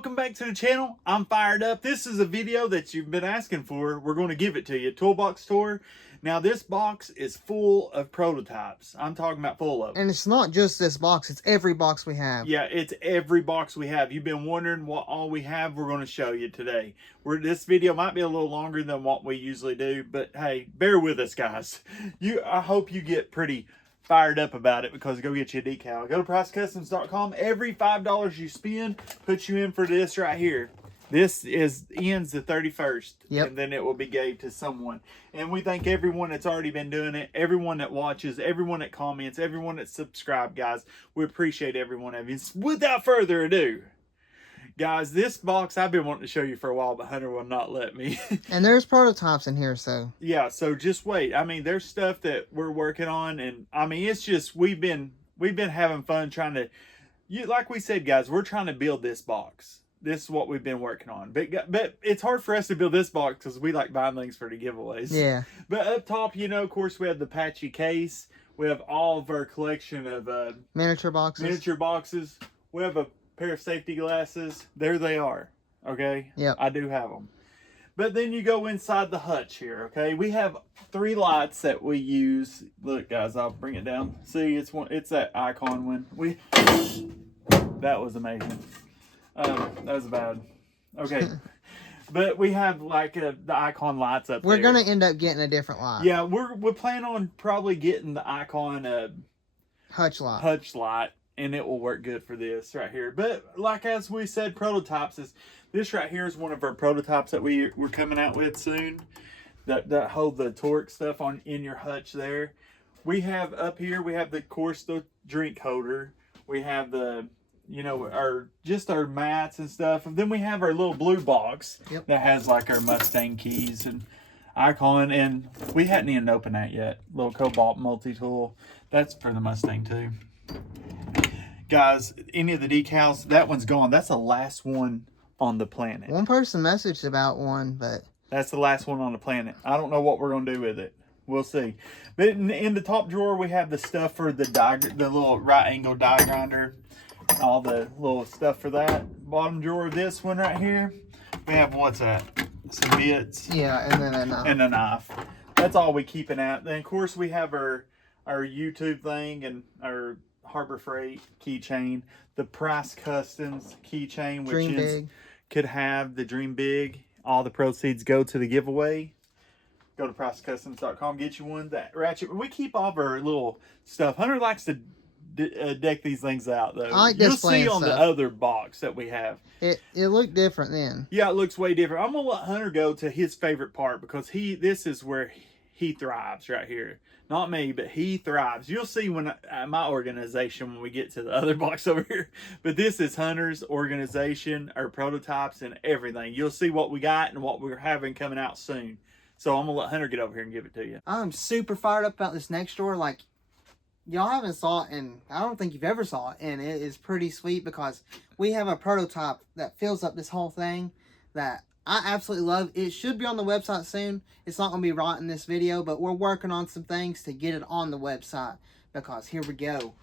welcome back to the channel. I'm fired up. This is a video that you've been asking for. We're going to give it to you. Toolbox tour. Now this box is full of prototypes. I'm talking about full of them. And it's not just this box, it's every box we have. Yeah, it's every box we have. You've been wondering what all we have. We're going to show you today. This video might be a little longer than what we usually do, but hey, bear with us, guys. I hope you get pretty fired up about it, because go get you a decal. Go to PriceCustoms.com. Every $5 you spend puts you in for this right here. This ends the 31st, and then it will be gave to someone. And we thank everyone that's already been doing it, everyone that watches, everyone that comments, everyone that subscribes, guys. We appreciate every one of you. Without further ado, guys, this box I've been wanting to show you for a while, but Hunter will not let me. And there's prototypes in here, so. Yeah, so just wait. I mean, there's stuff that we're working on, and I mean, it's just we've been having fun trying to, like we said, guys, we're trying to build this box. This is what we've been working on. But it's hard for us to build this box because we like buying things for the giveaways. Yeah. But up top, you know, of course, we have the patchy case. We have all of our collection of miniature boxes. We have a pair of safety glasses. There they are. Okay? Yep. I do have them. But then you go inside the hutch here, okay? We have 3 lights that we use. Look, guys, I'll bring it down. See, it's that icon one. That was amazing. That was bad. Okay. But we have like the icon lights up there. We're going to end up getting a different light. Yeah, we're planning on probably getting the icon hutch light. And it will work good for this right here. But like as we said, prototypes this right here is one of our prototypes that we're coming out with soon. That hold the torque stuff in your hutch there. We have up here, we have the drink holder. We have the, you know, our mats and stuff. And then we have our little blue box that has like our Mustang keys and icon. And we hadn't even opened that yet. Little Cobalt multi-tool. That's for the Mustang too. Guys, any of the decals, that one's gone. That's the last one on the planet. One person messaged about one, but that's the last one on the planet. I don't know what we're going to do with it. We'll see. But in the top drawer, we have the stuff for the little right angle die grinder. All the little stuff for that. Bottom drawer of this one right here, we have, what's that? Some bits. Yeah, and then a knife. And a knife. That's all we keep it at. Then, of course, we have our YouTube thing and our Harbor Freight keychain. The Price Customs keychain, which could have the Dream Big. All the proceeds go to the giveaway. Go to PriceCustoms.com. Get you one. That ratchet. We keep all of our little stuff. Hunter likes to deck these things out, though. I like You'll see on stuff. the other box that we have. It looked different then. Yeah, it looks way different. I'm gonna let Hunter go to his favorite part, because this is where he thrives right here. Not me, but he thrives. You'll see when my organization when we get to the other box over here. But this is Hunter's organization, our prototypes and everything. You'll see what we got and what we're having coming out soon. So I'm gonna let Hunter get over here and give it to you. I'm super fired up about this next drawer. Like, y'all haven't saw it, and I don't think you've ever saw it, and it is pretty sweet because we have a prototype that fills up this whole thing that I absolutely love. It should be on the website soon. It's not going to be right in this video, but we're working on some things to get it on the website, because here we go.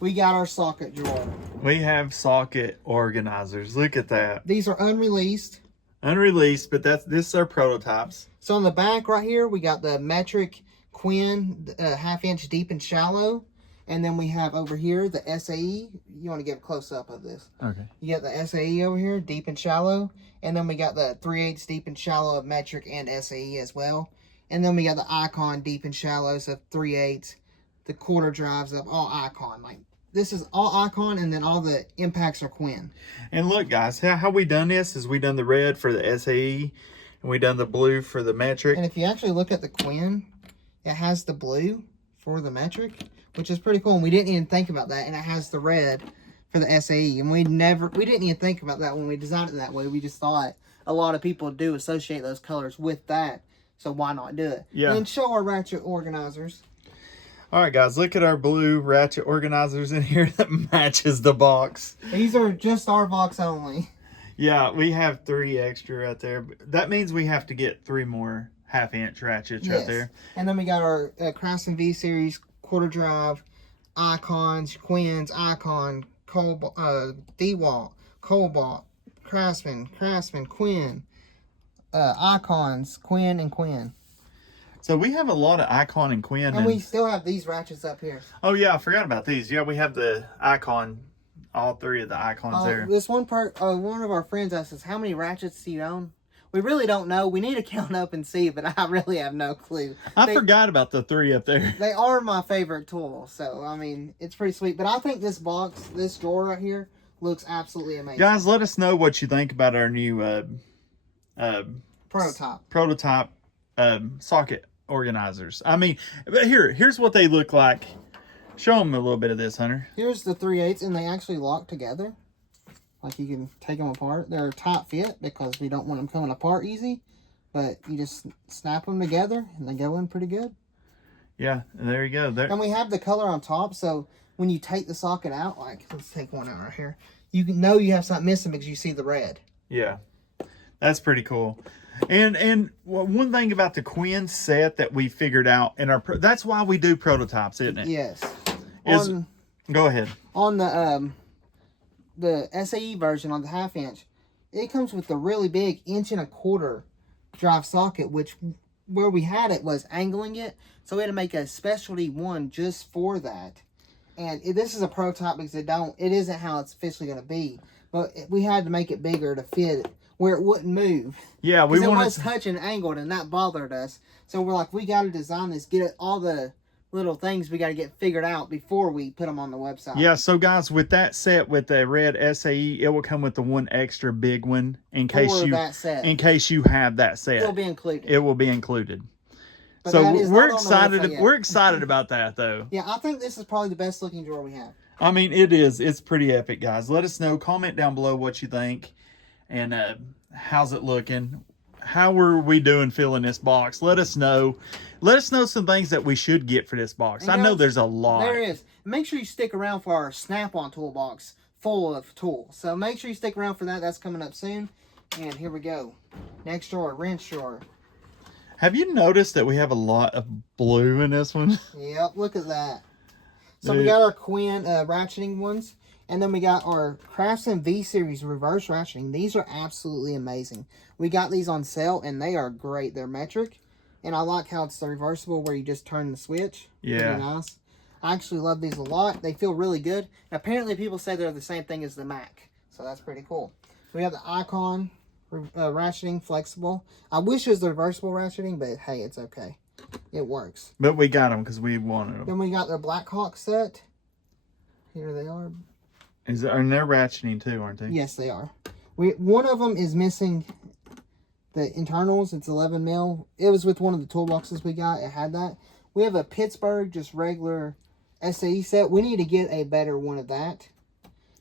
We got our socket drawer. We have socket organizers. Look at that. These are unreleased. Unreleased, but this is our prototypes. So on the back right here, we got the metric Quinn 1/2 inch deep and shallow. And then we have over here the SAE. You want to get a close up of this. Okay. You got the SAE over here, deep and shallow. And then we got the 3/8 deep and shallow of metric and SAE as well. And then we got the icon deep and shallow, so 3/8. The quarter drives of all icon. Like, this is all icon, and then all the impacts are Quinn. And look, guys, how we done this is we done the red for the SAE, and we done the blue for the metric. And if you actually look at the Quinn, it has the blue for the metric, which is pretty cool. And we didn't even think about that. And it has the red for the SAE. And we didn't even think about that when we designed it that way. We just thought a lot of people do associate those colors with that. So why not do it? Yeah. And show our ratchet organizers. All right, guys, look at our blue ratchet organizers in here that matches the box. These are just our box only. Yeah, we have 3 extra right there. That means we have to get 3 more 1/2 inch ratchets right there. And then we got our Craftsman V Series quarter drive icons, Quinns, icon, DeWalt, Cobalt, Craftsman, Quinn, Icons, Quinn and Quinn. So we have a lot of Icon and Quinn. And we still have these ratchets up here. Oh yeah, I forgot about these. Yeah, we have the Icon, all three of the Icons there. This one of our friends asked us, how many ratchets do you own? We really don't know. We need to count up and see, but I really have no clue. I forgot about the three up there. They are my favorite tool, so I mean, it's pretty sweet. But I think this box, this drawer right here, looks absolutely amazing. Guys, let us know what you think about our new prototype socket organizers. I mean, here's what they look like. Show them a little bit of this, Hunter. Here's the 3/8, and they actually lock together. Like, you can take them apart. They're tight fit because we don't want them coming apart easy. But you just snap them together, and they go in pretty good. Yeah, there you go. There. And we have the color on top, so when you take the socket out, like, let's take one out right here, you can know you have something missing because you see the red. Yeah, that's pretty cool. And one thing about the Quinn set that we figured out in our that's why we do prototypes, isn't it? Yes. Go ahead. On the SAE version on the 1/2 inch, it comes with the really big 1.25 inch drive socket, which where we had it was angling it, so we had to make a specialty one just for that. And this is a prototype because it isn't how it's officially going to be, but we had to make it bigger to fit where it wouldn't move. Yeah, we wanted it was touching angled, and that bothered us. So we're like, we got to design this, get all the little things we got to get figured out before we put them on the website. Yeah, so guys, with that set, with the red SAE, it will come with the one extra big one in case you have that set. It'll be included. It will be included. But so we're excited. We're excited about that, though. Yeah, I think this is probably the best looking drawer we have. I mean, it is. It's pretty epic, guys. Let us know. Comment down below what you think, and how's it looking. How are we doing filling this box? Let us know. Let us know some things that we should get for this box. And I know there's a lot. There is. Make sure you stick around for our Snap-on toolbox full of tools. So make sure you stick around for that. That's coming up soon. And here we go. Next drawer, wrench drawer. Have you noticed that we have a lot of blue in this one? Yep, look at that. So we got our Quinn ratcheting ones. And then we got our Craftsman V-Series reverse ratcheting. These are absolutely amazing. We got these on sale, and they are great. They're metric. And I like how it's the reversible where you just turn the switch. Yeah. Pretty nice. I actually love these a lot. They feel really good. And apparently people say they're the same thing as the Mac. So that's pretty cool. We have the Icon ratcheting, flexible. I wish it was the reversible ratcheting, but hey, it's okay. It works. But we got them because we wanted them. Then we got the Blackhawk set. Here they are. And they're ratcheting too, aren't they? Yes, they are. One of them is missing the internals. It's 11 mil. It was with one of the toolboxes we got. It had that. We have a Pittsburgh, just regular SAE set. We need to get a better one of that.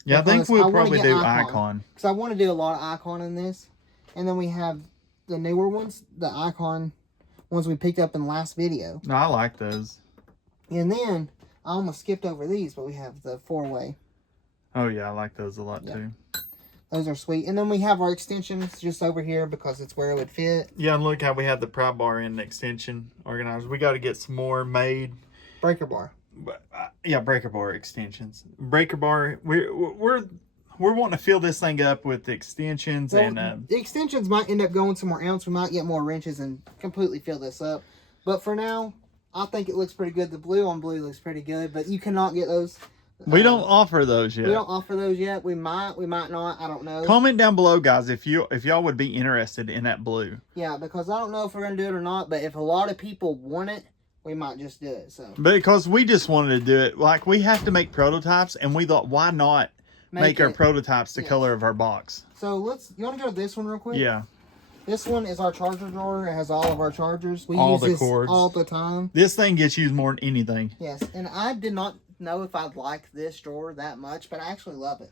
Yeah, I think we'll probably do Icon. Because I want to do a lot of Icon in this. And then we have the newer ones, the Icon ones we picked up in the last video. No, I like those. And then, I almost skipped over these, but we have the 4-way. Oh, yeah, I like those a lot, too. Those are sweet. And then we have our extensions just over here because it's where it would fit. Yeah, and look how we have the pry bar in the extension organizer. We got to get some more made. Breaker bar. Yeah, breaker bar extensions. Breaker bar, we're wanting to fill this thing up with the extensions. Well, and the extensions might end up going somewhere else. We might get more wrenches and completely fill this up. But for now, I think it looks pretty good. The blue on blue looks pretty good, but you cannot get those. We don't offer those yet. We don't offer those yet. We might not. I don't know. Comment down below, guys, if y'all would be interested in that blue. Yeah, because I don't know if we're gonna do it or not. But if a lot of people want it, we might just do it. So because we just wanted to do it, like we have to make prototypes, and we thought, why not make our prototypes the color of our box? So you want to go to this one real quick? Yeah. This one is our charger drawer. It has all of our chargers. We all use the this cords all the time. This thing gets used more than anything. Yes, and I did not know if I'd like this drawer that much, but I actually love it.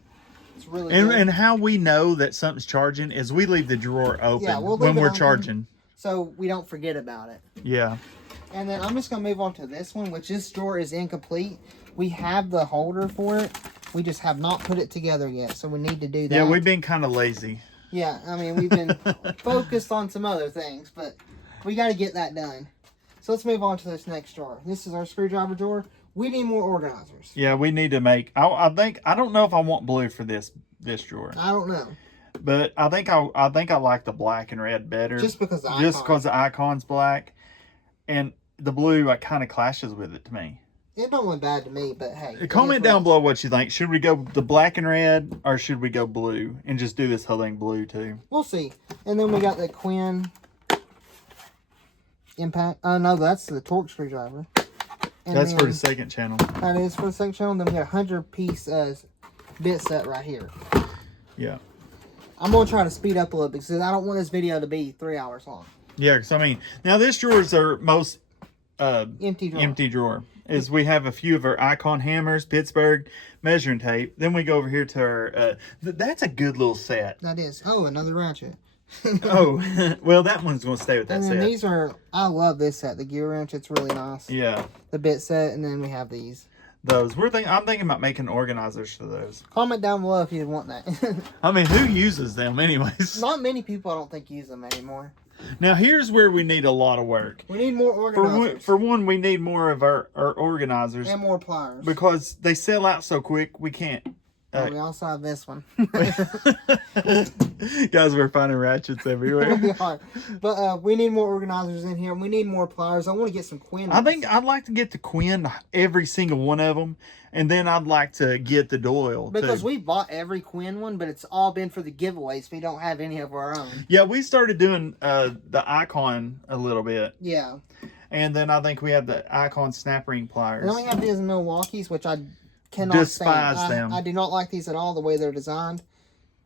It's really good. And how we know that something's charging is we leave the drawer open when we're charging. So we don't forget about it. Yeah. And then I'm just going to move on to this one, which this drawer is incomplete. We have the holder for it. We just have not put it together yet, so we need to do that. Yeah, we've been kind of lazy. Yeah, I mean, we've been focused on some other things, but we got to get that done. So let's move on to this next drawer. This is our screwdriver drawer. We need more organizers. Yeah, we need to make. I think I don't know if I want blue for this drawer. I don't know. But I think I like the black and red better. Just because the icon's black, and the blue kind of clashes with it to me. It don't look bad to me, but hey. Comment down below what you think. Should we go the black and red, or should we go blue and just do this whole thing blue too? We'll see. And then we got the Quinn impact. Oh no, that's the torque screwdriver. And that's for the second channel. That is for the second channel. Then we got a 100-piece bit set right here. Yeah. I'm gonna try to speed up a little bit because I don't want this video to be 3 hours long. Yeah, because I mean, now this drawer is our most empty drawer. Is we have a few of our icon hammers, Pittsburgh measuring tape. Then we go over here to our. That's a good little set. That is. Oh, another ratchet. Oh, well, that one's gonna stay with that set. And then these are. I love this set. The gear wrench. It's really nice. Yeah. The bit set, and then we have these. Those I'm thinking about making organizers for those. Comment down below if you want that. I mean, who uses them anyways? Not many people, I don't think, use them anymore. Now here's where we need a lot of work. We need more organizers. For one, we need more of our organizers. And more pliers. Because they sell out so quick, we can't. We also have this one. Guys, we're finding ratchets everywhere. We are. But we need more organizers in here. We need more pliers. I want to get some Quinn. I think I'd like to get the Quinn, every single one of them. And then I'd like to get the Doyle, because too. we bought every Quinn one, but it's all been for the giveaways. We don't have any of our own. Yeah, we started doing the Icon a little bit. Yeah. And then I think we have the Icon snap ring pliers. And then we have these Milwaukee's, which I cannot despise stand. them. I do not like these at all, the way they're designed.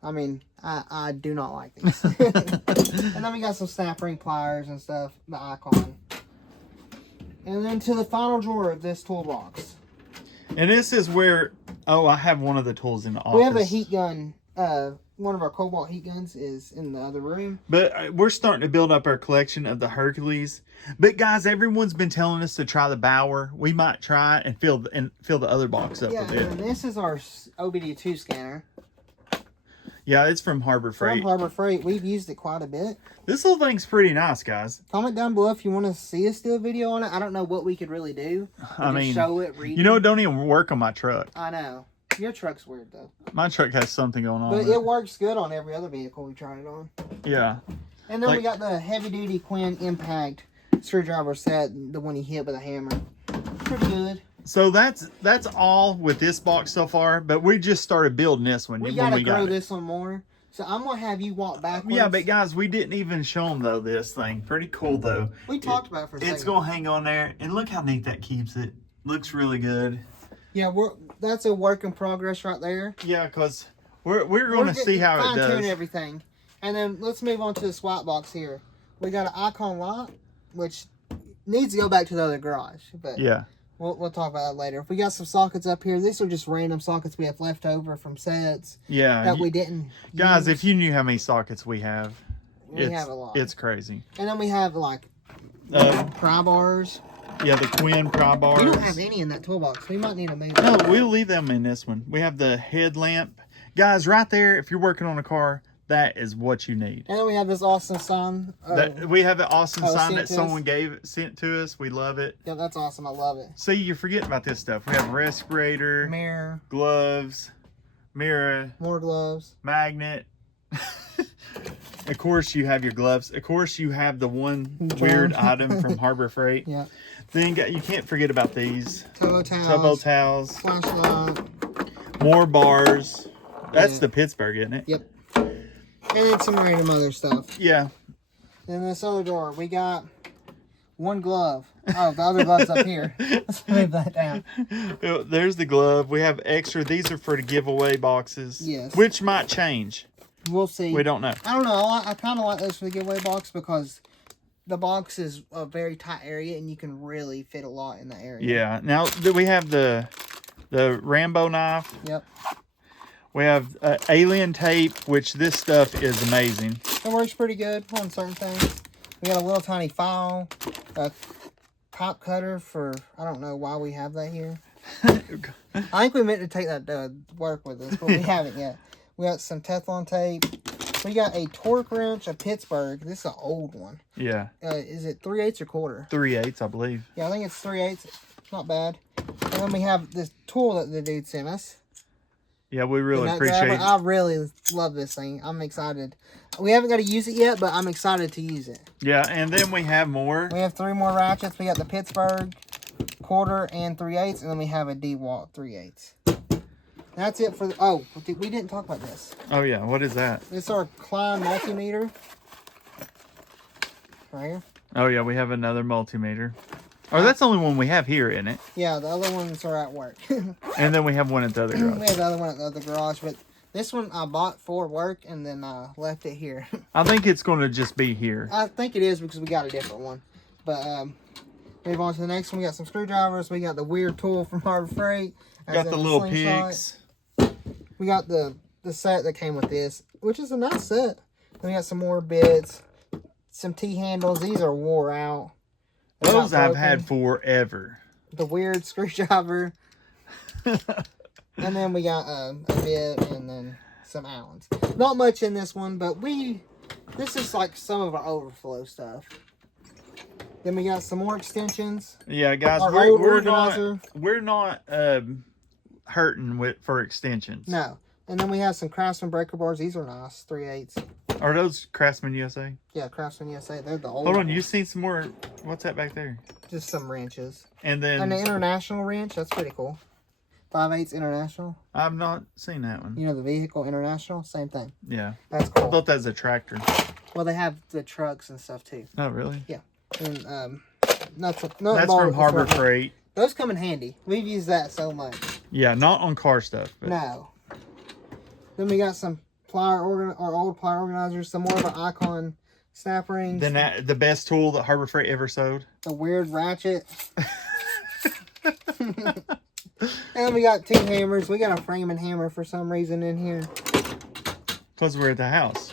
I mean, I do not like these. And then we got some snap ring pliers and stuff, the Icon. And then to the final drawer of this toolbox. And this is where, I have one of the tools in the office. We have a heat gun. One of our Cobalt heat guns is in the other room. But we're starting to build up our collection of the Hercules. But guys, everyone's been telling us to try the Bauer. We might try and fill the other box up with it. And this is our OBD2 scanner. Yeah, it's from Harbor Freight. From Harbor Freight. We've used it quite a bit. This little thing's pretty nice, guys. Comment down below if you want to see us do a video on it. I don't know what we could really do. I mean, show it, read you know, it don't even work on my truck. I know. Your truck's weird, though. My truck has something going on. But it works good on every other vehicle we tried it on. Yeah. And then we got the heavy-duty Quinn impact screwdriver set, the one he hit with a hammer. Pretty good. So that's all with this box so far, but we just started building this one. We gotta grow this one more. So I'm gonna have you walk backwards. Yeah, but guys, we didn't even show them though this thing. Pretty cool though. We talked about it for a second. It's gonna hang on there, and look how neat that keeps it. Looks really good. Yeah, that's a work in progress right there. Yeah, because we're gonna see how it does. Fine-tune everything, and then let's move on to the swap box here. We got an Icon lock, which needs to go back to the other garage, but yeah. We'll talk about that later. We got some sockets up here. These are just random sockets we have left over from sets. Yeah. That we didn't Guys, use. if you knew how many sockets we have, we have a lot. It's crazy. And then we have like pry bars. Yeah, the Quinn pry bars. We don't have any in that toolbox. We might need to move No, them. we'll leave them in this one. We have the headlamp. Guys, right there, if you're working on a car, that is what you need. And then we have this awesome sign. We have an awesome sign that someone sent to us. We love it. Yeah, that's awesome. I love it. See, you forget about this stuff. We have respirator, Mirror, gloves, mirror, more gloves, magnet. Of course, you have your gloves. Of course, you have the one weird item from Harbor Freight. Yeah. Then you can't forget about these. Turbo towels. Flashlight. More bars. That's the Pittsburgh, isn't it? Yep. And then some random other stuff. Yeah. In this other door, we got one glove. Oh, the other glove's up here. Let's move that down. There's the glove. We have extra. These are for the giveaway boxes. Yes. Which might change. We'll see. We don't know. I don't know. I kind of like those for the giveaway box because the box is a very tight area and you can really fit a lot in the area. Yeah. Now, we have the Rambo knife. Yep. We have alien tape, which this stuff is amazing. It works pretty good on certain things. We got a little tiny file, a pop cutter for, I don't know why we have that here. I think we meant to take that to work with us, but we haven't yet. We got some Teflon tape. We got a torque wrench, a Pittsburgh. This is an old one. Yeah. Is it 3/8 or quarter? 3/8, I believe. Yeah, I think it's 3/8. not bad. And then we have this tool that the dude sent us. Yeah, we really appreciate it. I really love this thing. I'm excited. We haven't got to use it yet, but I'm excited to use it. Yeah, and then we have more. We have 3 more ratchets. We got the Pittsburgh 1/4 and 3/8, and then we have a DeWalt 3/8. That's it for the... Oh, we didn't talk about this. Oh, yeah. What is that? It's our Klein multimeter. Right here. Oh, yeah. We have another multimeter. Oh, that's the only one we have here, isn't it? Yeah, the other ones are at work. And then we have one at the other garage. We have the other one at the other garage, but this one I bought for work and then left it here. I think it's going to just be here. I think it is because we got a different one. But move on to the next one. We got some screwdrivers. We got the weird tool from Harbor Freight. Got the little pigs. We got the set that came with this, which is a nice set. Then we got some more bits, some T-handles. These are wore out. Those I've had forever. The weird screwdriver. And then we got a bit and then some Allens. Not much in this one, but this is like some of our overflow stuff. Then we got some more extensions. Yeah, guys, we're not hurting for extensions. No. And then we have some Craftsman breaker bars. These are nice, 3/8. Are those Craftsman USA? Yeah, Craftsman USA. They're the old Hold on, ones. you seen some more? What's that back there? Just some wrenches. And then... And the International wrench. That's pretty cool. 5/8 International. I've not seen that one. You know the vehicle International? Same thing. Yeah. That's cool. I thought that was a tractor. Well, they have the trucks and stuff too. Oh, really? Yeah. And that's from Harbor Freight. Those come in handy. We've used that so much. Yeah, not on car stuff. But... No. Then we got some our old plier organizers, some more of our Icon snap rings. Then the best tool that Harbor Freight ever sold. The weird ratchet. And we got 2 hammers. We got a framing hammer for some reason in here. Because we're at the house.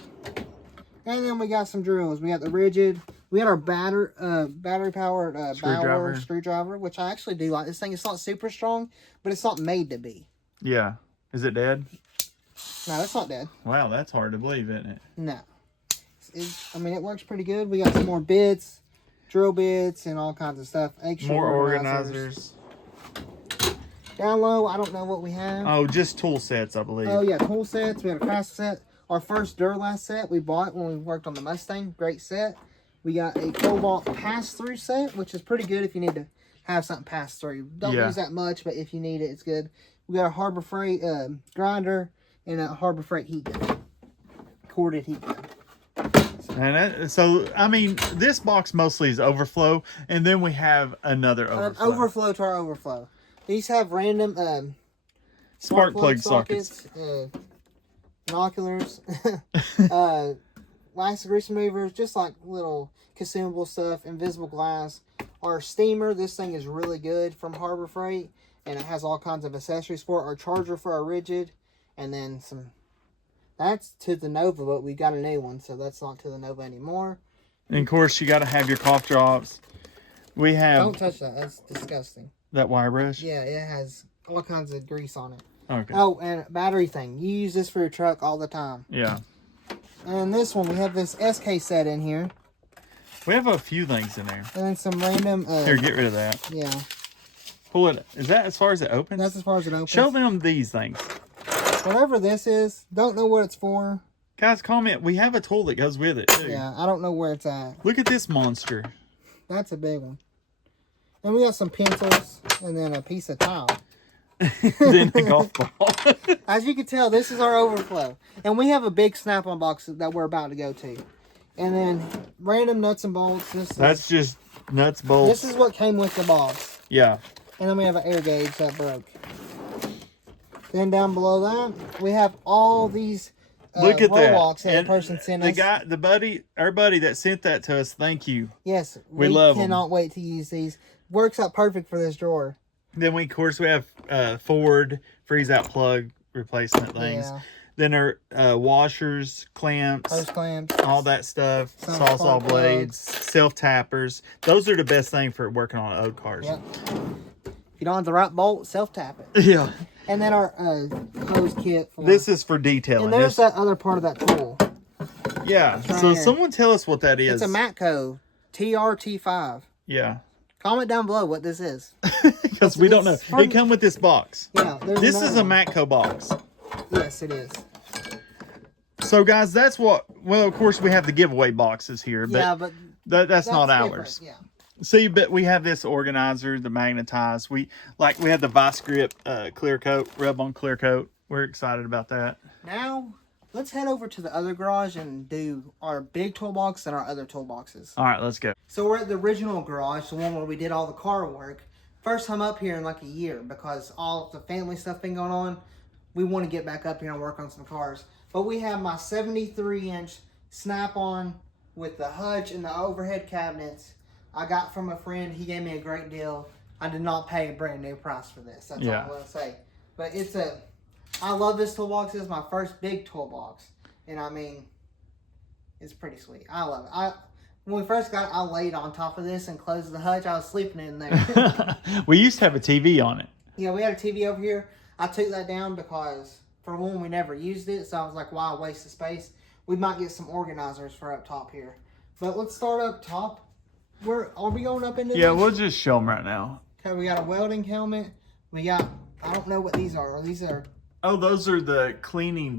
And then we got some drills. We got the rigid. We got our battery powered Bauer screwdriver, which I actually do like. This thing, it's not super strong, but it's not made to be. Yeah. Is it dead? No, it's not dead. Wow, that's hard to believe, isn't it? No. I mean, it works pretty good. We got some more bits, drill bits, and all kinds of stuff. More organizers. Down low, I don't know what we have. Oh, just tool sets, I believe. Oh, yeah, tool sets. We have a craft set. Our first Duralast set we bought when we worked on the Mustang. Great set. We got a Cobalt pass-through set, which is pretty good if you need to have something pass through. Don't use that much, but if you need it, it's good. We got a Harbor Freight grinder and a Harbor Freight heat gun. Corded heat gun. And so, I mean, this box mostly is overflow, and then we have another overflow. Overflow to our overflow. These have random spark plug sockets. Binoculars. Wax grease removers, just like little consumable stuff. Invisible glass. Our steamer, this thing is really good from Harbor Freight, and it has all kinds of accessories for it. Our charger for our rigid, and then some... That's to the Nova, but we got a new one, so that's not to the Nova anymore. And of course, you got to have your cough drops. We have... Don't touch that. That's disgusting. That wire brush? Yeah, it has all kinds of grease on it. Okay. Oh, and battery thing. You use this for your truck all the time. Yeah. And this one, we have this SK set in here. We have a few things in there. And then some random... Here, get rid of that. Yeah. Pull it. Is that as far as it opens? That's as far as it opens. Show them these things. Whatever this is, don't know what it's for. Guys, comment. We have a tool that goes with it, too. Yeah, I don't know where it's at. Look at this monster. That's a big one. And we got some pencils and then a piece of tile. Then a golf ball. As you can tell, this is our overflow. And we have a big snap-on box that we're about to go to. And then random nuts and bolts. That's just nuts, bolts. This is what came with the box. Yeah. And then we have an air gauge that broke. Then down below that, we have all these look at that. That person sent us. Our buddy that sent that to us, thank you. Yes, we love them. Cannot wait to use these. Works out perfect for this drawer. Then of course we have Ford freeze out plug replacement things. Yeah. Then our washers, clamps, hose clamps, all that stuff, saw blades, self tappers. Those are the best thing for working on old cars. Yep. If you don't have the right bolt, self tap it. Yeah. And then our hose kit. This is for detailing. And there's that other part of that tool. Yeah. So someone tell us what that is. It's a Matco TRT5. Yeah. Comment down below what this is. Because we don't know. It come with this box. Yeah, this is a Matco box. Yes, it is. So guys, that's what, well, of course we have the giveaway boxes here, but, yeah, but that's not ours. Yeah. See, but we have this organizer, the magnetized. We have the Vice Grip clear coat, rub on clear coat. We're excited about that. Now, let's head over to the other garage and do our big toolbox and our other toolboxes. All right, let's go. So we're at the original garage, the one where we did all the car work. First time up here in like a year because all of the family stuff been going on. We want to get back up here and work on some cars. But we have my 73-inch Snap-on with the hutch and the overhead cabinets. I got from a friend. He gave me a great deal. I did not pay a brand new price for this. That's all I'm going to say. But I love this toolbox. This is my first big toolbox. And I mean, it's pretty sweet. I love it. When we first got it, I laid on top of this and closed the hutch. I was sleeping in there. We used to have a TV on it. Yeah, we had a TV over here. I took that down because, for one, we never used it. So I was like, why waste the space? We might get some organizers for up top here. But let's start up top. Are we going up into this? Yeah, we'll just show them right now. Okay, we got a welding helmet. We got, I don't know what these are. These are... Oh, those are the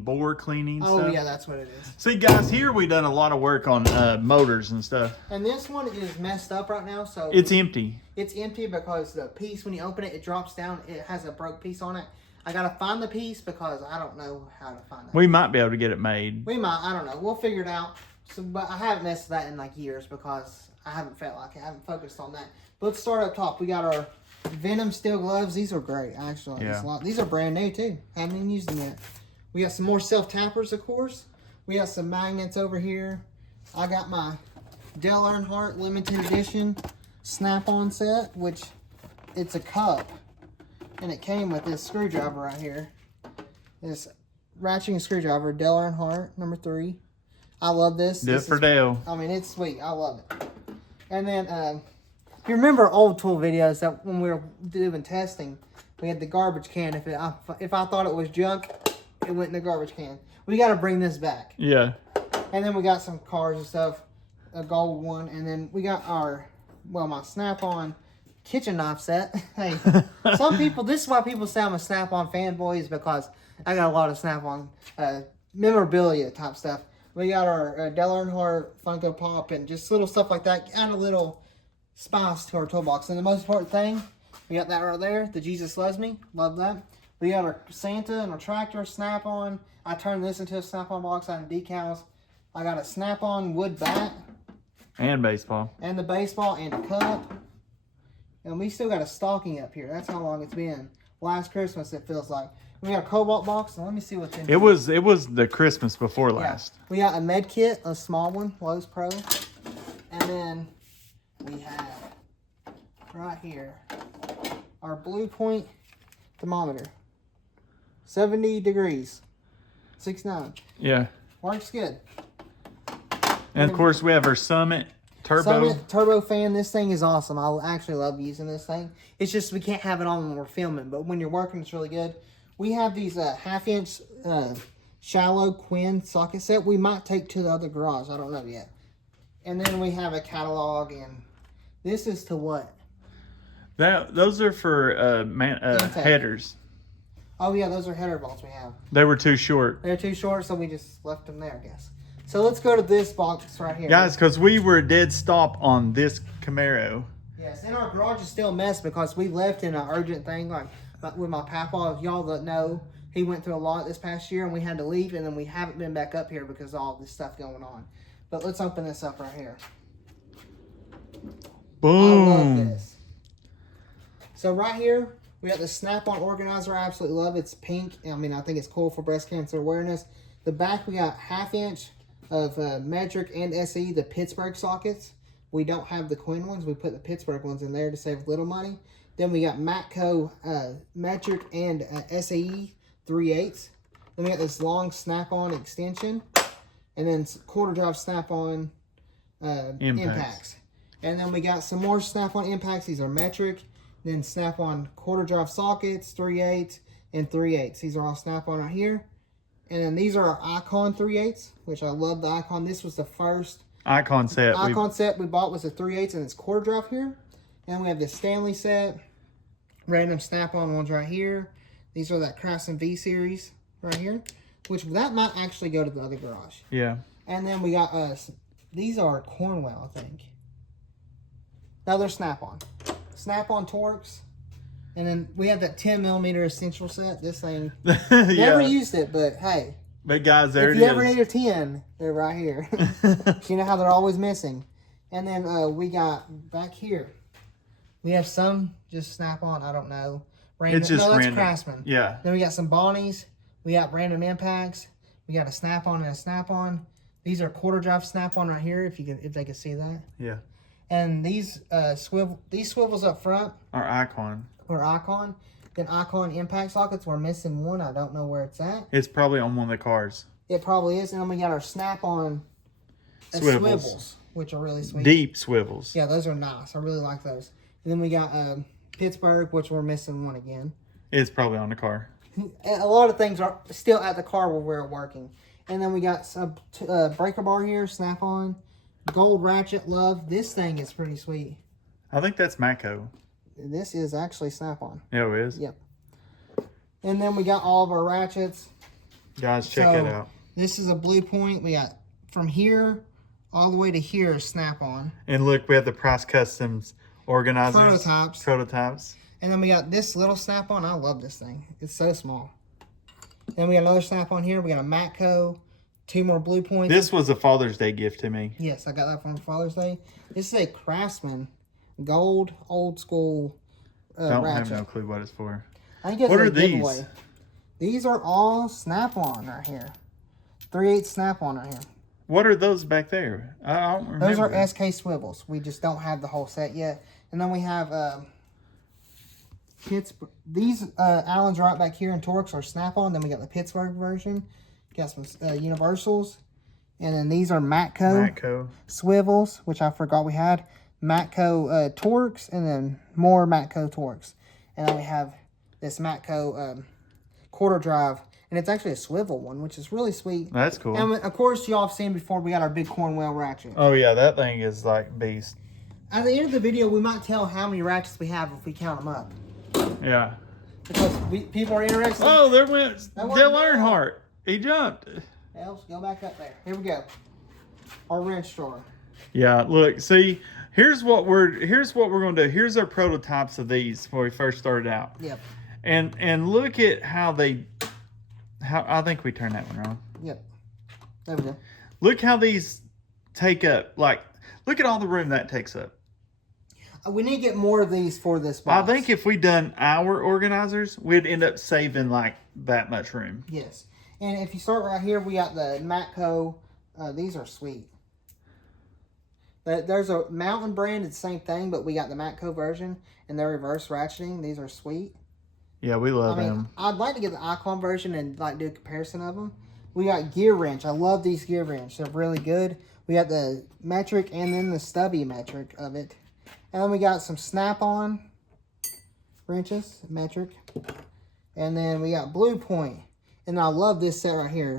bore cleaning stuff. Oh, yeah, that's what it is. See, guys, here we done a lot of work on motors and stuff. And this one is messed up right now, so... It's empty. It's empty because the piece, when you open it, it drops down. It has a broke piece on it. I got to find the piece because I don't know how to find it. We might be able to get it made. We might. I don't know. We'll figure it out. So, but I haven't messed with that in like years because I haven't felt like it. I haven't focused on that. But let's start up top. We got our Venom steel gloves. These are great. I actually like these a lot. These are brand new too. Haven't even used them yet. We got some more self-tappers, of course. We got some magnets over here. I got my Dale Earnhardt limited edition Snap-on set, which it's a cup. And it came with this screwdriver right here. This ratcheting screwdriver, Dale Earnhardt, number 3. I love this. Do it for Dale. I mean, it's sweet. I love it. And then, if you remember old tool videos that when we were doing testing, we had the garbage can. If I thought it was junk, it went in the garbage can. We got to bring this back. Yeah. And then we got some cars and stuff, a gold one. And then we got my Snap-on kitchen knife set. Hey, some people, this is why people say I'm a Snap-on fanboy, is because I got a lot of Snap-on memorabilia type stuff. We got our Dale Earnhardt Funko Pop and just little stuff like that. Add a little spice to our toolbox. And the most important thing, we got that right there, the Jesus Loves Me. Love that. We got our Santa and our tractor Snap-on. I turned this into a Snap-on box out of decals. I got a Snap-on wood bat. And baseball. And the baseball and a cup. And we still got a stocking up here. That's how long it's been. Last Christmas, it feels like. We got a Cobalt box. And let me see what's in here. It was the Christmas before last. Yeah. We got a med kit, a small one, Lowe's Pro. And then we have right here our Blue Point thermometer. 70 degrees. 69. Yeah. Works good. And of course, we have our Summit Turbo fan. This thing is awesome. I actually love using this thing. It's just we can't have it on when we're filming, but when you're working, it's really good. We have these half-inch shallow Quinn socket set. We might take to the other garage. I don't know yet. And then we have a catalog, and this is to what? Those are for headers. Oh yeah, those are header bolts we have. They were too short. They're too short, so we just left them there, I guess. So let's go to this box right here. Guys, because we were dead stop on this Camaro. Yes, and our garage is still a mess because we left in an urgent thing, like with my papa. Y'all that know, he went through a lot this past year, and we had to leave, and then we haven't been back up here because of all this stuff going on. But let's open this up right here. Boom. I love this. So right here, we got the Snap-on organizer. I absolutely love it. It's pink. I mean, I think it's cool for breast cancer awareness. The back, we got half-inch of metric and SE, the Pittsburgh sockets. We don't have the Quinn ones. We put the Pittsburgh ones in there to save a little money. Then we got Matco metric and SE 3/8. Then we got this long Snap-on extension. And then quarter drive Snap-on impacts. And then we got some more Snap-on impacts. These are metric. Then Snap-on quarter drive sockets, 3/8 and 3/8. These are all Snap-on right here. And then these are our Icon 3/8, which I love the Icon. This was the first Icon set we bought was a 3/8, and it's quarter drive here. And we have this Stanley set. Random snap-on ones right here. These are that Craftsman V series right here, which that might actually go to the other garage. Yeah. And then we got these are Cornwell, I think. No, they're snap-on. Snap-on Torx. And then we have that 10mm essential set. This thing, never used it, but hey. But guys, there it is. If you ever need a 10, they're right here. You know how they're always missing. And then we got back here. We have some just snap-on. I don't know. Random. It's just no, that's random. Craftsman. Yeah. Then we got some Bonnies. We got random impacts. We got a snap-on and a snap-on. These are quarter drive snap-on right here. If they can see that. Yeah. And these swivels up front our Icon. are Icon. Then Icon impact sockets. We're missing one. I don't know where it's at. It's probably on one of the cars. It probably is. And then we got our snap-on swivels, which are really sweet. Deep swivels. Yeah, those are nice. I really like those. And then we got Pittsburgh, which we're missing one again. It's probably on the car. A lot of things are still at the car where we're working. And then we got some breaker bar here, snap-on. Gold ratchet, love. This thing is pretty sweet. I think that's Matco. This is actually snap-on. Yeah, it is. Yep. And then we got all of our ratchets. Guys, check it out. This is a Blue Point. We got from here all the way to here is snap-on. And look, we have the Price Customs organizers. Prototypes. And then we got this little snap-on. I love this thing. It's so small. Then we got another snap-on here. We got a Matco. 2 more Blue Points. This was a Father's Day gift to me. Yes, I got that from Father's Day. This is a Craftsman gold old school Don't ratchet. have no clue what it's for. I think it's What a are these? giveaway. These are all snap-on right here. 3/8 snap-on right here. What are those back there? I don't remember. Those are SK swivels. We just don't have the whole set yet. And then we have these Allens right back here in Torx are snap-on. Then we got the Pittsburgh version. Got some universals. And then these are Matco swivels, which I forgot we had. Matco Torx, and then more Matco Torx. And then we have this Matco quarter drive. And it's actually a swivel one, which is really sweet. That's cool. And of course, y'all have seen before, we got our big Cornwell ratchet. Oh, yeah, that thing is like beast. At the end of the video, we might tell how many ratchets we have if we count them up. Yeah. Because people are interested. Oh, there went Dale Earnhardt. He jumped. Else, go back up there. Here we go. Our wrench drawer. Yeah, look, see, here's what we're gonna do. Here's our prototypes of these when we first started out. Yep. And look at how I think we turned that one wrong. Yep. There we go. Look how these take up. Like, look at all the room that takes up. We need to get more of these for this box. I think if we done our organizers, we'd end up saving like that much room. Yes. And if you start right here, we got the Matco. These are sweet. There's a Mountain brand, it's the same thing, but we got the Matco version, and they're reverse ratcheting. These are sweet. Yeah, we love them. I'd like to get the Icon version and like do a comparison of them. We got gear wrench. I love these gear wrench. They're really good. We got the metric and then the stubby metric of it. And then we got some snap-on wrenches, metric. And then we got Blue Point. And I love this set right here.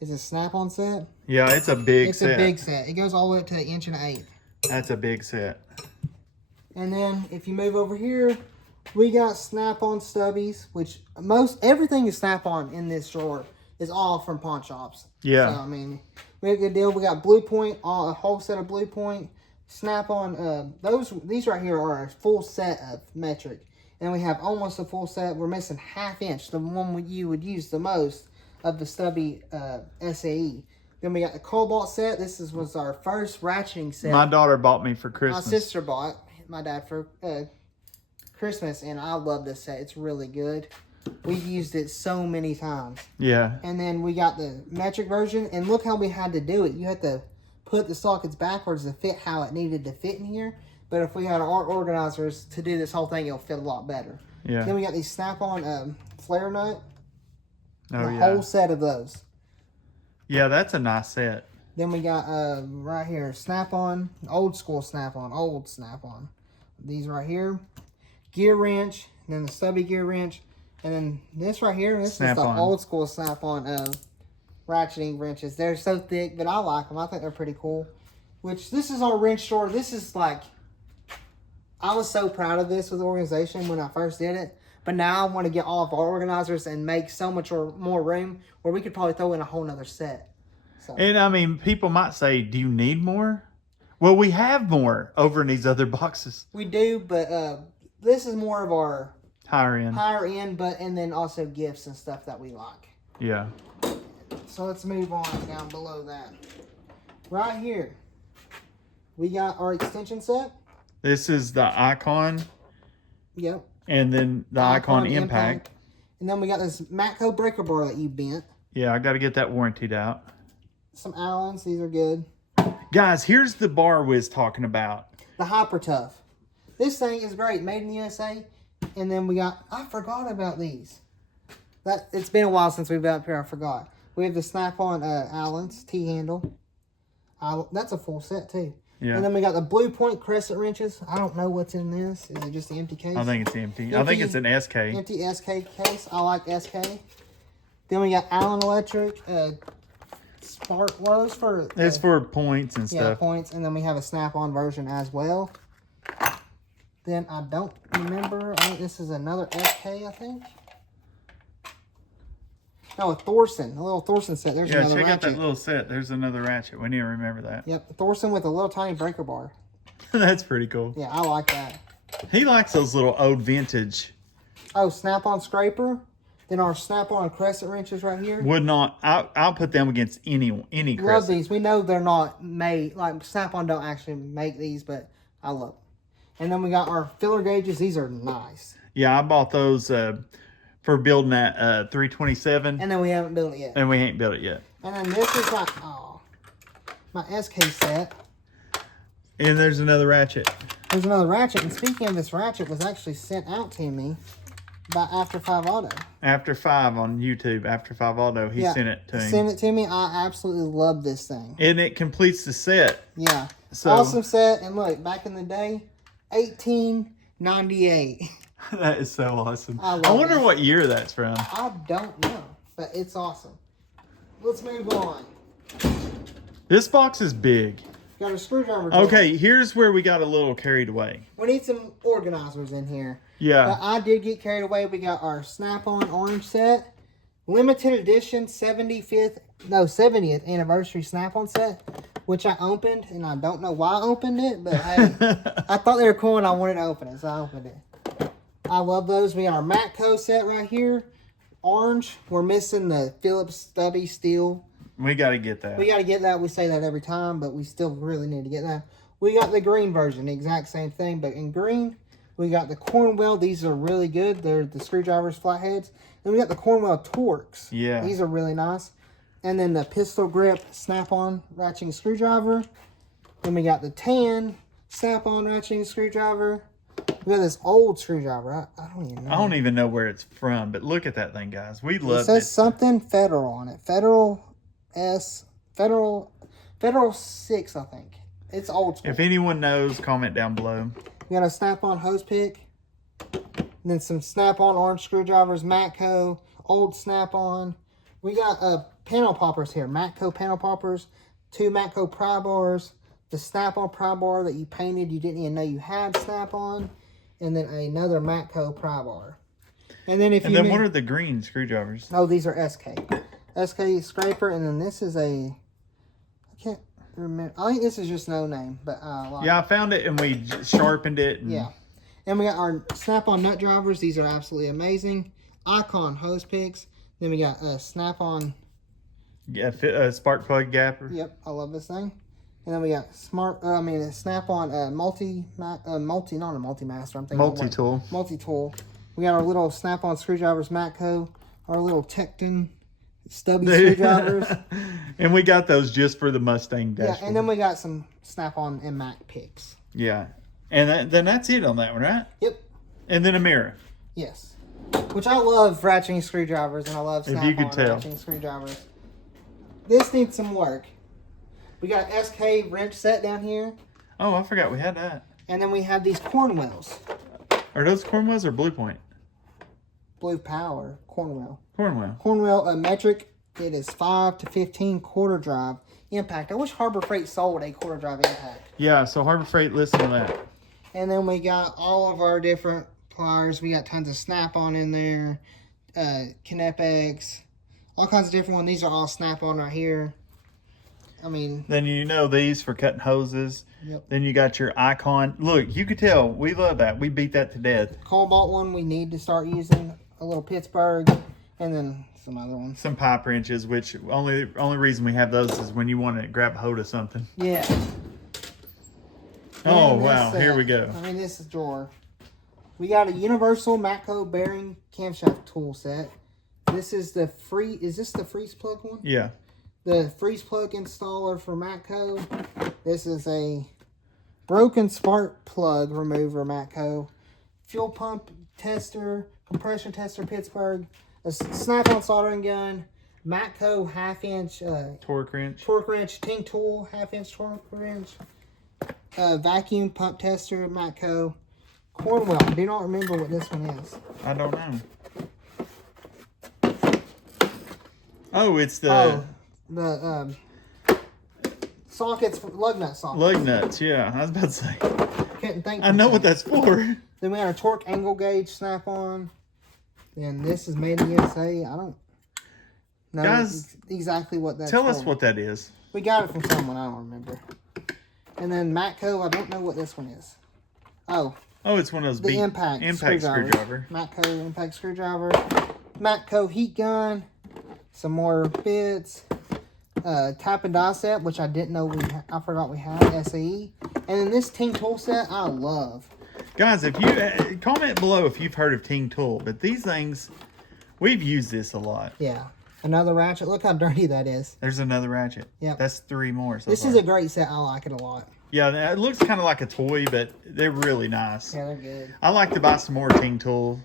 It's a snap-on set. Yeah, it's a big set. It's a big set. It goes all the way up to 1.1 inch. That's a big set. And then if you move over here, we got snap-on stubbies, which everything is snap-on in this drawer is all from pawn shops. Yeah. So, I mean, we have a good deal. We got Blue Point, a whole set of Blue Point. Snap-on, these right here are a full set of metric. And we have almost a full set. We're missing 1/2 inch, the one you would use the most of the stubby SAE. Then we got the Cobalt set. This was our first ratcheting set. My daughter bought me for Christmas. My sister bought my dad for Christmas, and I love this set. It's really good. We've used it so many times. Yeah. And then we got the metric version, and look how we had to do it. You had to put the sockets backwards to fit how it needed to fit in here. But if we had our organizers to do this whole thing, it'll fit a lot better. Yeah. Then we got these snap-on flare nut. Oh, the yeah. whole set of those. Yeah, that's a nice set. Then we got right here, snap-on, old school snap-on. These right here. Gear wrench, and then the stubby gear wrench. And then this right here, this is the old school snap-on ratcheting wrenches. They're so thick, but I like them. I think they're pretty cool. Which, this is our wrench drawer. This is like I was so proud of this with the organization when I first did it. But now I want to get all of our organizers and make so much more room where we could probably throw in a whole nother set. So. And I mean, people might say, do you need more? Well, we have more over in these other boxes. We do, but this is more of our higher end, but and then also gifts and stuff that we like. Yeah. So let's move on down below that. Right here, we got our extension set. This is the Icon. Yep. And then the Icon Impact. And then we got this Matco breaker bar that you bent. Yeah, I got to get that warrantied out. Some Allens, these are good. Guys, here's the bar we was talking about. The Hyper Tough. This thing is great, made in the USA. And then we got, I forgot about these. It's been a while since we've been up here, I forgot. We have the Snap-on Allens, T-handle. That's a full set too. Yeah. And then we got the Blue Point crescent wrenches. I don't know what's in this. Is it just the empty case? I think it's empty. I think it's an SK. Empty SK case. I like SK. Then we got Allen Electric Spark Rose for... it's for points and stuff. Yeah, points. And then we have a Snap-on version as well. Then I don't remember. I think this is another SK, I think. No, a Thorson. A little Thorson set. There's another ratchet. Yeah, check out that little set. There's another ratchet. We need to remember that. Yep, Thorson with a little tiny breaker bar. That's pretty cool. Yeah, I like that. He likes those little old vintage. Oh, Snap-on scraper. Then our Snap-on crescent wrenches right here. Would not. I'll put them against any crescent. Love these. We know they're not made. Like, Snap-on don't actually make these, but I love them. And then we got our filler gauges. These are nice. Yeah, I bought those for building that 327. And then we haven't built it yet. And we ain't built it yet. And then this is my SK set. And there's another ratchet. There's another ratchet. And speaking of this ratchet, was actually sent out to me by After 5 Auto. After 5 on YouTube, After 5 Auto, he sent it to me. Sent it to me. I absolutely love this thing. And it completes the set. Yeah. So, awesome set. And look, back in the day, 1898. That is so awesome. I wonder what year that's from. I don't know, but it's awesome. Let's move on. This box is big. Got a screwdriver. Okay, here's where we got a little carried away. We need some organizers in here. Yeah. But I did get carried away. We got our Snap-on orange set. Limited edition 70th anniversary Snap-on set, which I opened, and I don't know why I opened it, but I thought they were cool and I wanted to open it, so I opened it. I love those. We got our Matco set right here. Orange. We're missing the Phillips stubby steel. We got to get that. We got to get that. We say that every time, but we still really need to get that. We got the green version, the exact same thing, but in green. We got the Cornwell. These are really good. They're the screwdrivers, flatheads. Then we got the Cornwell Torques. Yeah. These are really nice. And then the pistol grip Snap-on ratcheting screwdriver. Then we got the tan Snap-on ratcheting screwdriver. We got this old screwdriver. I don't even know. I don't even know where it's from, but look at that thing, guys. We love it. It says something Federal on it. Federal 6, I think. It's old school. If anyone knows, comment down below. We got a Snap-on hose pick. And then some Snap-on orange screwdrivers, Matco, old Snap-on. We got panel poppers here. Matco panel poppers, 2 Matco pry bars, the Snap-on pry bar that you painted, you didn't even know you had Snap-on, and then another Matco pry bar. And then what are the green screwdrivers? Oh, these are SK. SK scraper, and then this is I can't remember. I think this is just no name, but I found it and we sharpened it. Yeah. And we got our Snap-on nut drivers. These are absolutely amazing. Icon hose picks. Then we got Snap-on. Yeah, spark plug gapper. Yep, I love this thing. And then we got Snap-on multi-tool. Multi-tool. We got our little Snap-on screwdrivers, Matco. Our little Tecton stubby screwdrivers. And we got those just for the Mustang dashboard. Yeah, and then we got some Snap-on and Mac picks. Yeah. And then that's it on that one, right? Yep. And then a mirror. Yes. Which I love ratcheting screwdrivers, and I love Snap-on ratcheting screwdrivers. This needs some work. We got an SK wrench set down here. Oh, I forgot we had that. And then we have these Cornwells. Are those Cornwells or Blue Point? Blue Power Cornwell. Cornwell. Metric. It is 5 to 15 quarter drive impact. I wish Harbor Freight sold a quarter drive impact. Yeah, so Harbor Freight, listen to that. And then we got all of our different pliers. We got tons of Snap-on in there, Kinepex, all kinds of different ones. These are all Snap-on right here. I mean, then you know these for cutting hoses. Yep. Then you got your Icon. Look, you could tell we love that. We beat that to death. Cobalt one we need to start using. A little Pittsburgh, and then some other ones. Some pipe wrenches, which only reason we have those is when you want to grab a hold of something. Yeah. Oh wow, here we go. I mean, this is drawer. We got a universal Matco bearing camshaft tool set. This is the is this the freeze plug one? Yeah. The freeze plug installer for Matco. This is a broken spark plug remover Matco. Fuel pump tester, compression tester Pittsburgh, a Snap-on soldering gun, Matco half-inch torque wrench, ting tool, half-inch torque wrench, vacuum pump tester Matco, Cornwell. I do not remember what this one is. I don't know. Oh, it's the sockets, lug nut sockets. Lug nuts, yeah. I was about to say. Couldn't think. I know what that's for. Then we got a torque angle gauge Snap-on. Then this is made in the USA. I don't know Guys, exactly what that's Tell for. us what that is. We got it from someone, I don't remember. And then Matco, I don't know what this one is. Oh, it's one of those the impact screwdriver. Matco impact screwdriver. Matco heat gun. Some more bits. Tap and die set, which I didn't know I forgot we had. SAE. And then this Ting tool set, I love. Guys, if you comment below if you've heard of Ting Tool, but these things, we've used this a lot. Yeah. Another ratchet. Look how dirty that is. There's another ratchet. Yeah. That's 3 more. So this far. is a great set. I like it a lot. Yeah, it looks kind of like a toy, but they're really nice. Yeah, they're good. I like to buy some more Ting Tool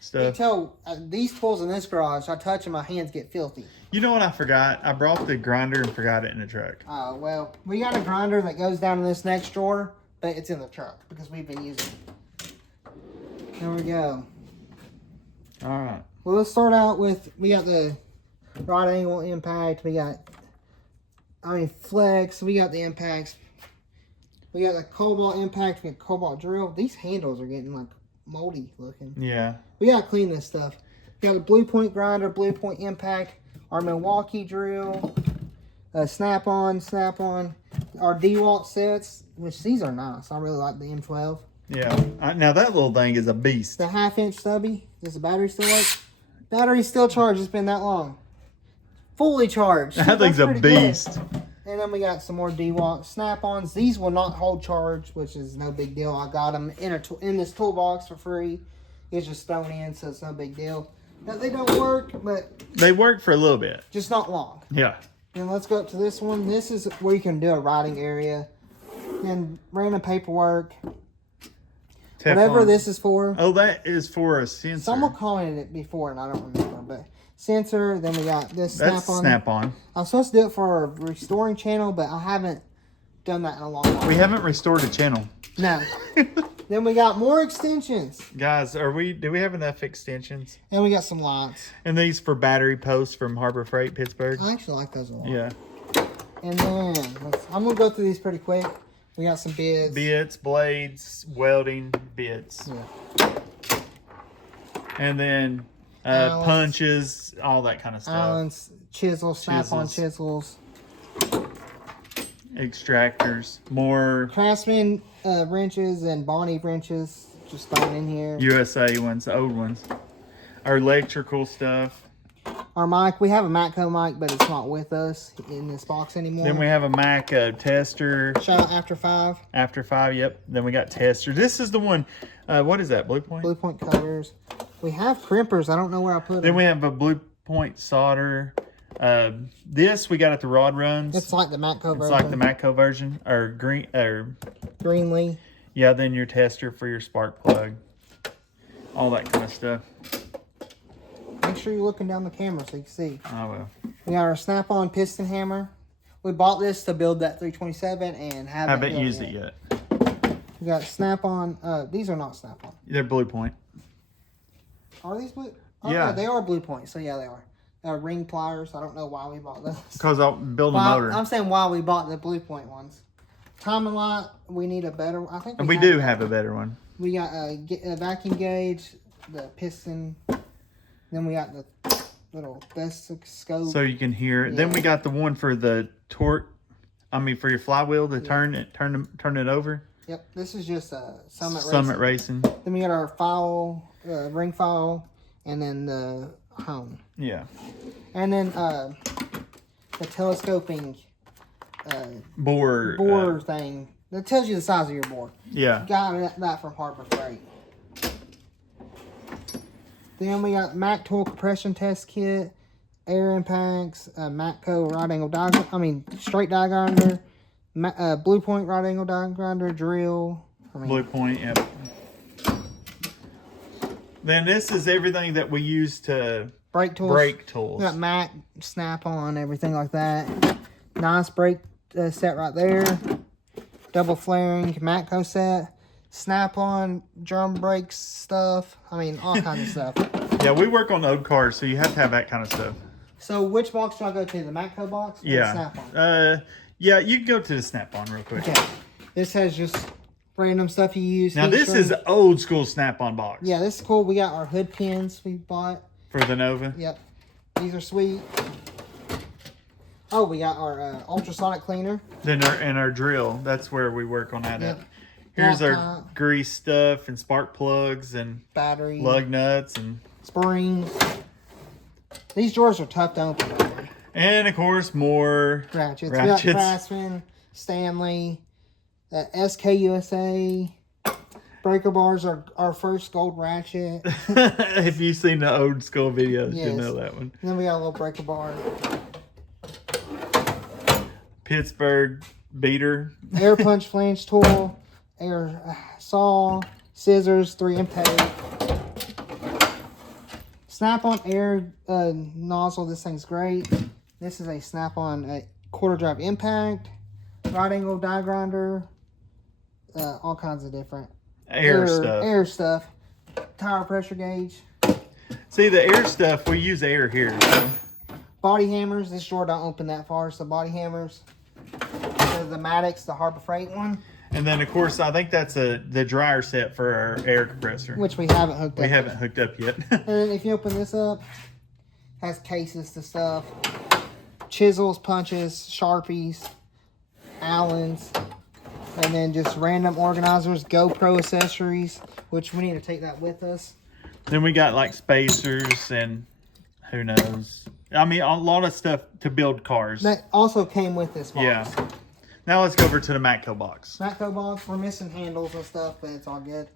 stuff. You tell these tools in this garage, I touch them, my hands get filthy. You know what I forgot? I brought the grinder and forgot it in the truck. Oh, well, we got a grinder that goes down in this next drawer, but it's in the truck because we've been using it. There we go. All right. Well, let's start out with, we got the right angle impact. We got, flex. We got the impacts. We got the cobalt impact. We got cobalt drill. These handles are getting like moldy looking. Yeah. We got to clean this stuff. We got a Blue Point grinder, Blue Point impact, our Milwaukee drill, Snap-on, our DeWalt sets, which these are nice. I really like the M12. Yeah. Now that little thing is a beast. The half-inch stubby. Does the battery still work? Battery's still charged. It's been that long. Fully charged. That thing's a beast. Good. And then we got some more DeWalt Snap-ons. These will not hold charge, which is no big deal. I got them in this toolbox for free. It's just thrown in, so it's no big deal. Now, they don't work, but... They work for a little bit. Just not long. Yeah. And let's go up to this one. This is where you can do a writing area. And random paperwork. Teflon. Whatever this is for. Oh, that is for a sensor. Someone commented it before, and I don't remember, but sensor. Then we got this Snap-on. Snap-on. I was supposed to do it for a restoring channel, but I haven't done that in a long time. We haven't restored a channel. No. Then we got more extensions. Guys, do we have enough extensions? And we got some lights. And these for battery posts from Harbor Freight, Pittsburgh. I actually like those a lot. Yeah. And then I'm gonna go through these pretty quick. We got some bits. Bits, blades, welding bits. Yeah. And then punches, all that kind of stuff. Allens, chisels, Snap-on chisels. Extractors, more Craftsman wrenches and Bonnie wrenches just thrown in here. USA ones, the old ones. Our electrical stuff. Our mic, we have a Matco mic, but it's not with us in this box anymore. Then we have a Mac tester. Shout out After 5. After 5, yep. Then we got tester. This is the one, what is that, Blue Point? Blue Point covers. We have crimpers. I don't know where I put them. Then we have a Blue Point solder. This we got at the Rod Runs. It's like the Matco version. It's like the Matco version. Or Greenlee. Yeah, then your tester for your spark plug. All that kind of stuff. Make sure you're looking down the camera so you can see. I will. We got our Snap-on piston hammer. We bought this to build that 327 and haven't used it yet. We got Snap-on. These are not Snap-on. They're Blue Point. Are these blue? Oh, yeah. No, they are Blue Point. So yeah, they are. Ring pliers. I don't know why we bought those. Because I'll build a Well, motor. I'm saying why we bought the Blue Point ones. timing light, we need a better one. I think we do have a better one. We got a vacuum gauge, the piston. Then we got the little scope. So you can hear it. Yeah. Then we got the one for the torque. I mean, for your flywheel to turn it over. Yep. This is just Summit Racing. Then we got our file, ring file, and then the home. Yeah. And then the telescoping bore thing that tells you the size of your bore. Yeah. Got that from Harbor Freight. Then we got Mac tool compression test kit, air impacts, Matco right angle straight die grinder, Blue Point right angle die grinder, drill. Blue Point, yep. Then this is everything that we use to brake tools. We got Mac, Snap-on, everything like that. Nice brake set right there. Double flaring Matco set. Snap-on drum brakes stuff. I mean, all kinds of stuff. Yeah, we work on old cars, so you have to have that kind of stuff. So which box do I go to? The Matco box or the Snap-on? Yeah, you can go to the Snap-on real quick. Okay. This has just random stuff you use. Now this is old school Snap-on box. Yeah, this is cool. We got our hood pins we bought. For the Nova? Yep. These are sweet. Oh, we got our ultrasonic cleaner. Then our drill. That's where we work on that. Yep. Here's our grease stuff and spark plugs and battery, lug nuts and springs. These drawers are tough to open. And of course, more ratchets. We got Craftsman, Stanley, SKUSA. Breaker bars are our first gold ratchet. If you've seen the old school videos, you'll know that one. And then we got a little breaker bar. Pittsburgh beater. Air punch flange tool. Air saw. Scissors. 3M tape. Snap-on air nozzle. This thing's great. This is a Snap-on quarter drive impact. Right angle die grinder. All kinds of different air stuff. Tire pressure gauge. See, the air stuff, we use air here. So. Body hammers. This drawer don't open that far, so body hammers. The Maddox, the Harbor Freight one. And then, of course, I think that's the dryer set for our air compressor. Which we haven't hooked up. We haven't hooked up yet. And then if you open this up, has cases to stuff. Chisels, punches, Sharpies, Allens. And then just random organizers, GoPro accessories, which we need to take that with us. Then we got like spacers and who knows. I mean, a lot of stuff to build cars. That also came with this box. Yeah. Now let's go over to the Matco box. Matco box. We're missing handles and stuff, but it's all good.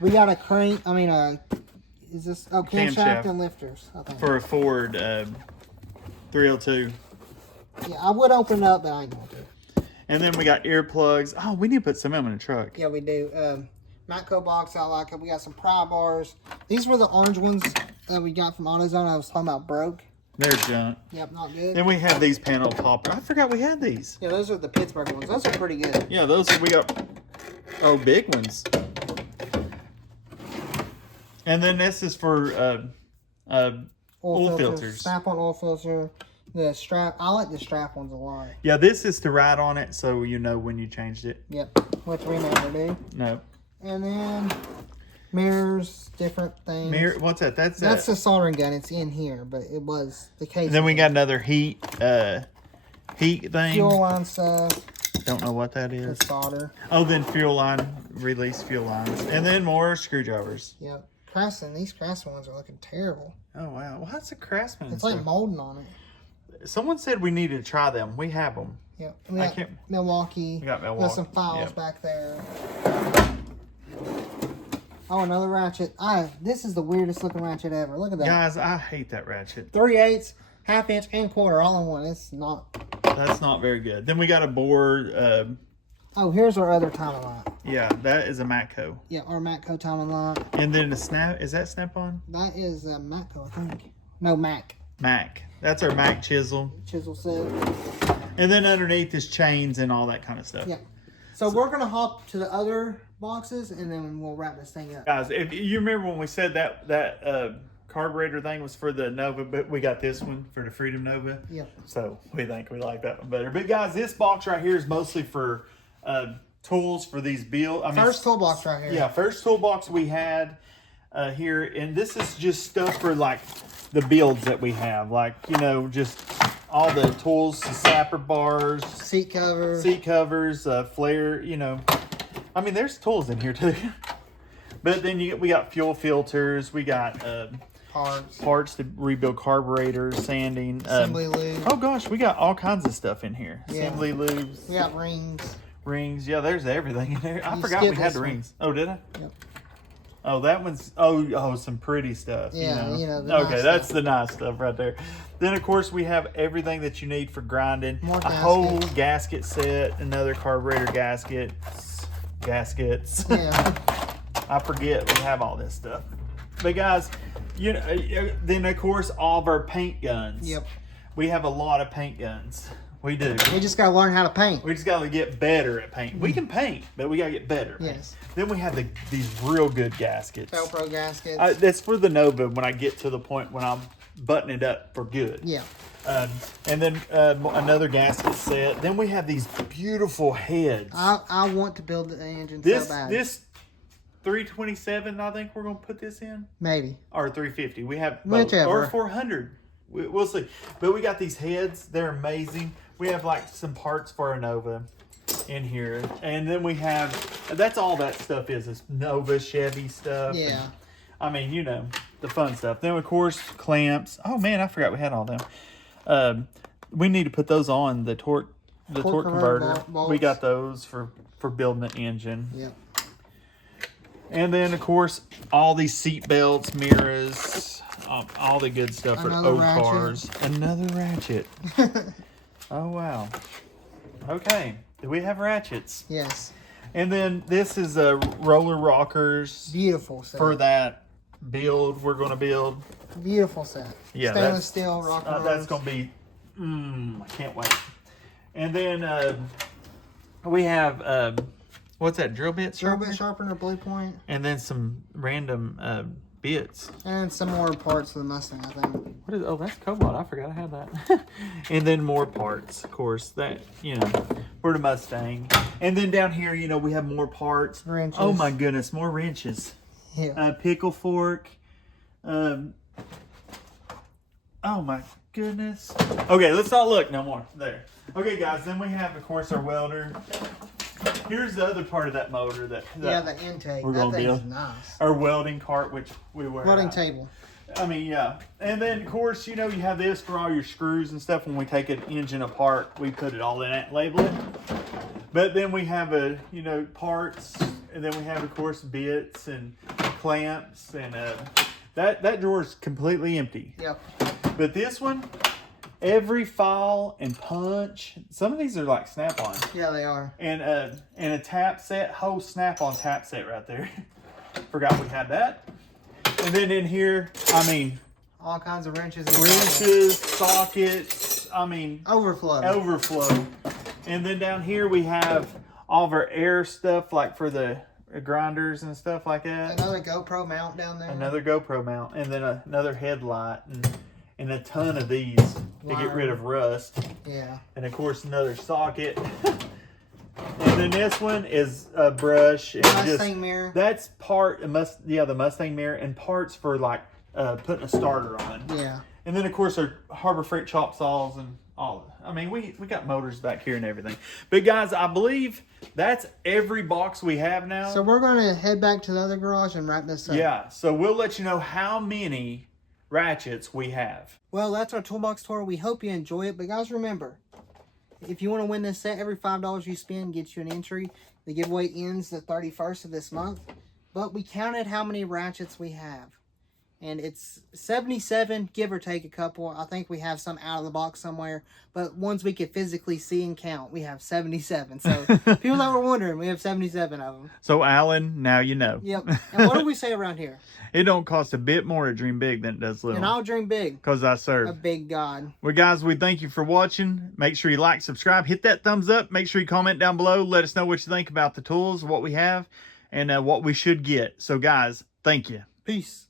We got a crane. I mean, is this camshaft and lifters? I think. For a Ford 302. Yeah, I would open it up, but I ain't going to. And then we got earplugs. Oh, we need to put some of them in the truck. Yeah, we do. Matco box, I like it. We got some pry bars. These were the orange ones that we got from AutoZone. I was talking about broke. They're junk. Yep, not good. Then we have these panel poppers. I forgot we had these. Yeah, those are the Pittsburgh ones. Those are pretty good. Yeah, those we got. Oh, big ones. And then this is for oil filters. Snap-on oil filter. The strap. I like the strap ones a lot. Yeah, this is to ride on it, so you know when you changed it. Yep, which we never do. No. And then mirrors, different things. Mirror. What's that? That's the soldering gun. It's in here, but it was the case. And then we got another heat thing. Fuel line stuff. Don't know what that is. The solder. Oh, then fuel line, release fuel lines, and then more screwdrivers. Yep. Craftsman. These Craftsman ones are looking terrible. Oh wow. Well, that's a Craftsman. It's like molding on it. Someone said we needed to try them. We have them. Yep. We got Milwaukee. We got Milwaukee. Got some files back there. Oh, another ratchet. This is the weirdest looking ratchet ever. Look at that. Guys, I hate that ratchet. 3/8, ½ inch, and quarter all in one. It's not. That's not very good. Then we got a board. Oh, here's our other timing light. Yeah, that is a Matco. Yeah, our Matco timing light. And then the Snap. Is that Snap-on? That is Matco, I think. No, Mac. Mac. That's our Mac chisel. Chisel set. And then underneath is chains and all that kind of stuff. Yeah. So we're going to hop to the other boxes and then we'll wrap this thing up. Guys, if you remember when we said that carburetor thing was for the Nova, but we got this one for the Freedom Nova. Yeah. So we think we like that one better. But guys, this box right here is mostly for tools for these build. First toolbox right here. Yeah, first toolbox we had here, and this is just stuff for like the builds that we have, like, you know, just all the tools, the sapper bars, seat covers, flare, you know. I mean, there's tools in here too. But then we got fuel filters, we got parts to rebuild carburetors, sanding, assembly lube. Oh gosh, we got all kinds of stuff in here. Yeah. Assembly lubes. We got rings. Rings, yeah, there's everything in there. I forgot we had the rings. Oh, did I? Yep. Oh, that one's, some pretty stuff. Yeah, you know. Okay, nice that's the nice stuff right there. Then, of course, we have everything that you need for grinding. More a whole gasket set, another carburetor gaskets. Yeah. I forget we have all this stuff. But, guys, you know, then, of course, all of our paint guns. Yep. We have a lot of paint guns. We do. We just got to learn how to paint. We just got to get better at painting. We can paint, but we got to get better. Yes. Then we have these real good gaskets. Velcro gaskets. That's for the Nova when I get to the point when I'm buttoning it up for good. Yeah. And then another gasket set. Then we have these beautiful heads. I want to build the engine so bad. This 327, I think we're going to put this in. Maybe. Or 350. We have both. Whichever. Or 400. We'll see. But we got these heads. They're amazing. We have like some parts for a Nova in here. And then we have, that's all that stuff is Nova, Chevy stuff. Yeah. And, I mean, you know, the fun stuff. Then, of course, clamps. Oh, man, I forgot we had all them. We need to put those on the torque converter. We got those for building the engine. Yep. And then, of course, all these seat belts, mirrors, all the good stuff for old cars. Another ratchet. Oh, wow. Okay. Do we have ratchets? Yes. And then this is roller rockers. Beautiful set. For that build we're going to build. Beautiful set. Yeah, stainless steel rocker. That's going to be, I can't wait. And then we have, what's that, drill bit sharpener? Drill bit sharpener, blue point. And then some random bits. And some more parts for the Mustang, I think. What is? Oh, that's cobalt. I forgot I had that. And then more parts, of course, that, you know, for the Mustang. And then down here, you know, we have more parts. Wrenches. Oh my goodness, more wrenches. Yeah. Pickle fork. Oh my goodness. Okay, let's not look no more. There. Okay, guys. Then we have, of course, our welder. Here's the other part of that motor that the intake. We're gonna build. Nice. Our welding cart, which we wear. Welding table. I mean, yeah. And then, of course, you know, you have this for all your screws and stuff. When we take an engine apart, we put it all in it, label it. But then we have parts, and then we have, of course, bits and clamps, and that drawer is completely empty. Yep. But this one, every file and punch, some of these are like snap-on. Yeah, they are. And a tap set, whole snap-on tap set right there. Forgot we had that. And then in here, I mean, all kinds of wrenches, sockets. I mean, overflow. And then down here we have all of our air stuff, like for the grinders and stuff like that. Another GoPro mount down there. Another GoPro mount, and then another headlight, and a ton of these to get rid of rust. Yeah. And of course another socket. And then this one is a brush. And Mustang mirror. That's the Mustang mirror, and parts for like putting a starter on. Yeah. And then of course our Harbor Freight chop saws and all. I mean, we got motors back here and everything. But guys, I believe that's every box we have now. So we're going to head back to the other garage and wrap this up. Yeah. So we'll let you know how many ratchets we have. Well, that's our toolbox tour. We hope you enjoy it. But guys, remember, if you want to win this set, every $5 you spend gets you an entry. The giveaway ends the 31st of this month. But we counted how many ratchets we have. And it's 77, give or take a couple. I think we have some out of the box somewhere. But ones we could physically see and count, we have 77. So people that were wondering, we have 77 of them. So Alan, now you know. Yep. And what do we say around here? It don't cost a bit more to dream big than it does little. And I'll dream big. Because I serve a big God. Well, guys, we thank you for watching. Make sure you like, subscribe, hit that thumbs up. Make sure you comment down below. Let us know what you think about the tools, what we have, and what we should get. So, guys, thank you. Peace.